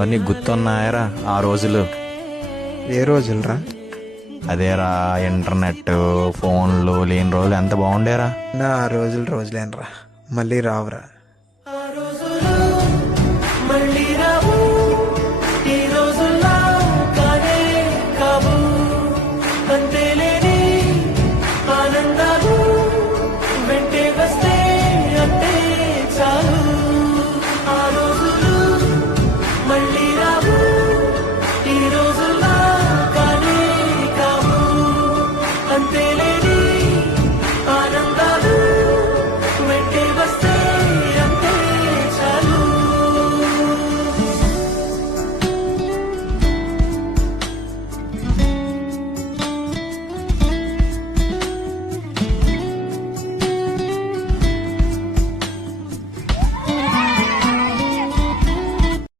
నీకు గుర్తున్నాయరా ఆ రోజులు? ఏ రోజులరా? అదేరా, ఇంటర్నెట్ ఫోన్లు లేని రోజులు ఎంత బాగుండేరా. నా ఆ రోజులు రోజులేనరా, మళ్ళీ రావురా.